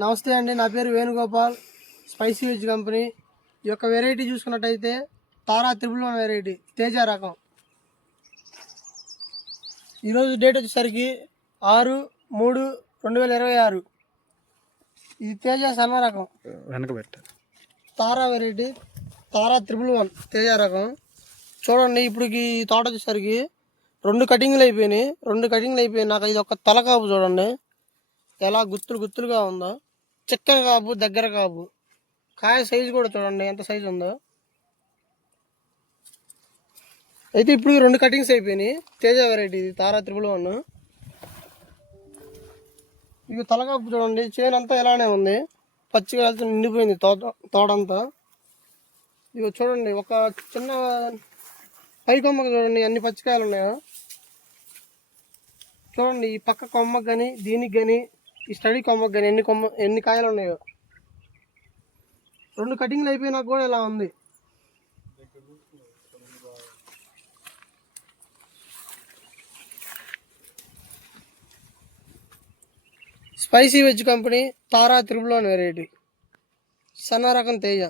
నమస్తే అండి, నా పేరు వేణుగోపాల్, స్పైసీ వెజ్ కంపెనీ. ఈ యొక్క వెరైటీ చూసుకున్నట్టయితే తారా 111 వెరైటీ తేజ రకం. ఈరోజు డేట్ వచ్చేసరికి 6/3/2026. ఇది తేజ సన్న రకం తారా వెరైటీ, తారా 111 తేజ రకం. చూడండి, ఇప్పుడు ఈ తోట వచ్చేసరికి 2 కటింగ్లు అయిపోయినాయి. నాకు ఇది ఒక తల కాపు చూడండి ఎలా గుత్తులుగా ఉందో. చిక్కన కాపు, దగ్గర కాపు. కాయ సైజు కూడా చూడండి ఎంత సైజు ఉందో. అయితే ఇప్పుడు 2 కటింగ్స్ అయిపోయినాయి. తేజ వెరైటీ ఇది తారా 111. ఇవి తలకాపు చూడండి, చేను అంతా ఇలానే ఉంది, పచ్చిగా వెళ్తూ నిండిపోయింది తోటంతా. ఇవి చూడండి, ఒక చిన్న పై కొమ్మకు చూడండి ఎన్ని పచ్చికాయలు ఉన్నాయో. చూడండి, ఈ పక్క కొమ్మకు కానీ, దీనికి కానీ, ఈ స్టడీ కొమ్మకు కానీ ఎన్ని కాయలు ఉన్నాయో. 2 కటింగ్లు అయిపోయినా కూడా ఇలా ఉంది. స్పైసీ వెజ్ కంపెనీ తారా 111 వెరైటీ సన్న రకం తేజ.